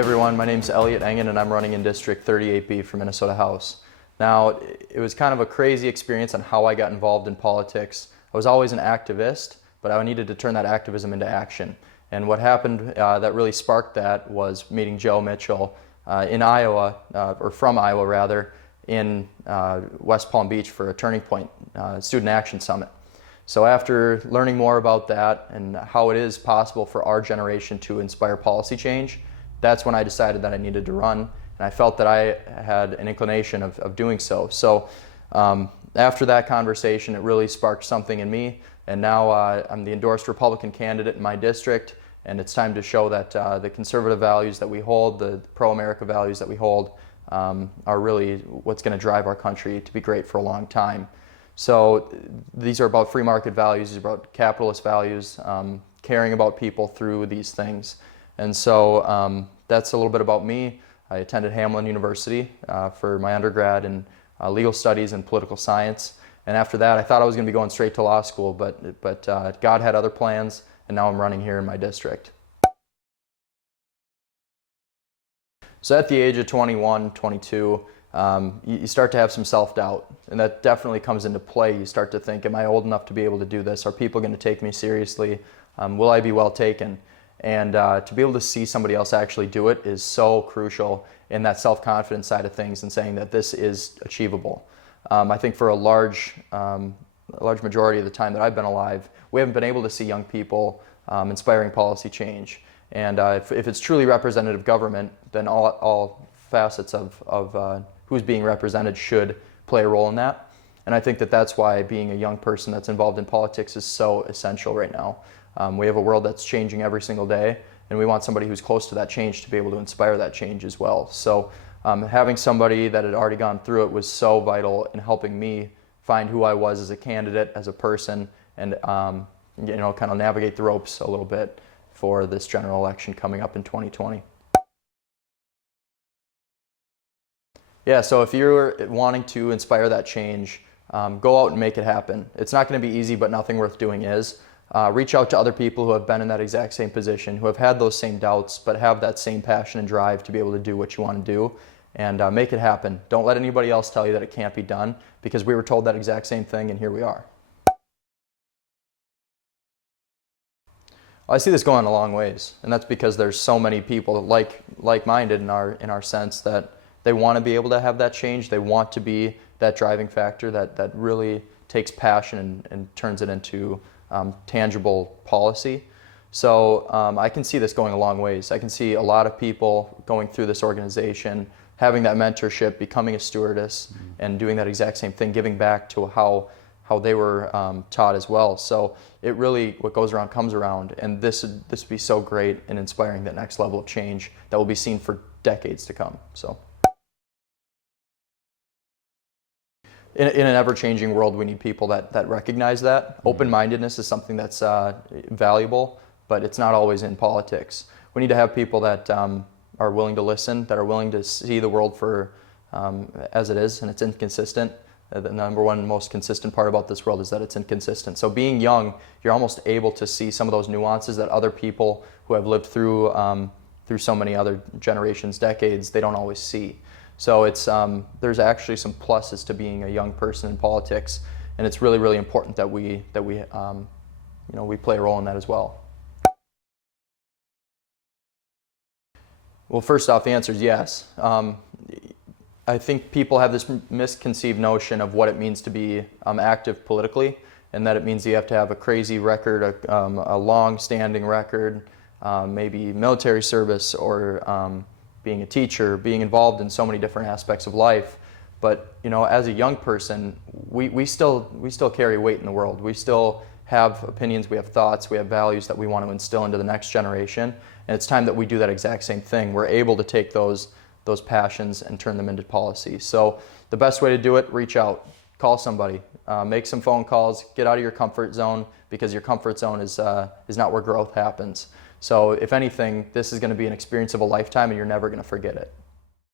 everyone, my name's Elliot Engen and I'm running in District 38B for Minnesota House. Now, it was kind of a crazy experience on how I got involved in politics. I was always an activist, but I needed to turn that activism into action. And what happened that really sparked that was meeting Joe Mitchell in Iowa, or from Iowa rather, in West Palm Beach for a Turning Point Student Action Summit. So after learning more about that and how it is possible for our generation to inspire policy change, that's when I decided that I needed to run, and I felt that I had an inclination of doing so. So after that conversation, it really sparked something in me, and now I'm the endorsed Republican candidate in my district, and it's time to show that the conservative values that we hold, the pro-America values that we hold, are really what's going to drive our country to be great for a long time. So these are about free market values, these are about capitalist values, caring about people through these things. And so that's a little bit about me. I attended Hamline University for my undergrad in legal studies and political science. And after that, I thought I was going to be going straight to law school, but God had other plans, and now I'm running here in my district. So at the age of 21, 22, you start to have some self-doubt, and that definitely comes into play. You start to think, am I old enough to be able to do this? Are people going to take me seriously? Will I be well taken? And to be able to see somebody else actually do it is so crucial in that self-confidence side of things and saying that this is achievable. I think for a large majority of the time that I've been alive, we haven't been able to see young people inspiring policy change. And if it's truly representative government, then all facets of who's being represented should play a role in that. And I think that that's why being a young person that's involved in politics is so essential right now. We have a world that's changing every single day, and we want somebody who's close to that change to be able to inspire that change as well. So having somebody that had already gone through it was so vital in helping me find who I was as a candidate, as a person, and kind of navigate the ropes a little bit for this general election coming up in 2020. Yeah, so if you're wanting to inspire that change, go out and make it happen. It's not going to be easy, but nothing worth doing is. Reach out to other people who have been in that exact same position, who have had those same doubts, but have that same passion and drive to be able to do what you want to do, and make it happen. Don't let anybody else tell you that it can't be done, because we were told that exact same thing, and here we are. I see this going a long ways, and that's because there's so many people like-minded in our sense that they want to be able to have that change. They want to be that driving factor that really takes passion and turns it into tangible policy. So I can see this going a long ways. I can see a lot of people going through this organization, having that mentorship, becoming a stewardess, and doing that exact same thing, giving back to how they were taught as well. So it really, what goes around comes around, and this would be so great in inspiring that next level of change that will be seen for decades to come. So. In an ever-changing world, we need people that recognize that. Open-mindedness is something that's valuable, but it's not always in politics. We need to have people that are willing to listen, that are willing to see the world for as it is, and it's inconsistent. The number one most consistent part about this world is that it's inconsistent. So being young, you're almost able to see some of those nuances that other people who have lived through so many other generations, decades, they don't always see. So it's there's actually some pluses to being a young person in politics, and it's really, really important that we play a role in that as well. Well, first off, the answer is yes. I think people have this misconceived notion of what it means to be active politically, and that it means you have to have a crazy record, a long-standing record, maybe military service, or being a teacher, being involved in so many different aspects of life. But as a young person, we still carry weight in the world. We still have opinions, we have thoughts, we have values that we want to instill into the next generation, and it's time that we do that exact same thing. We're able to take those passions and turn them into policy. So the best way to do it, reach out, call somebody, make some phone calls, get out of your comfort zone, because your comfort zone is not where growth happens. So if anything, this is going to be an experience of a lifetime, and you're never going to forget it.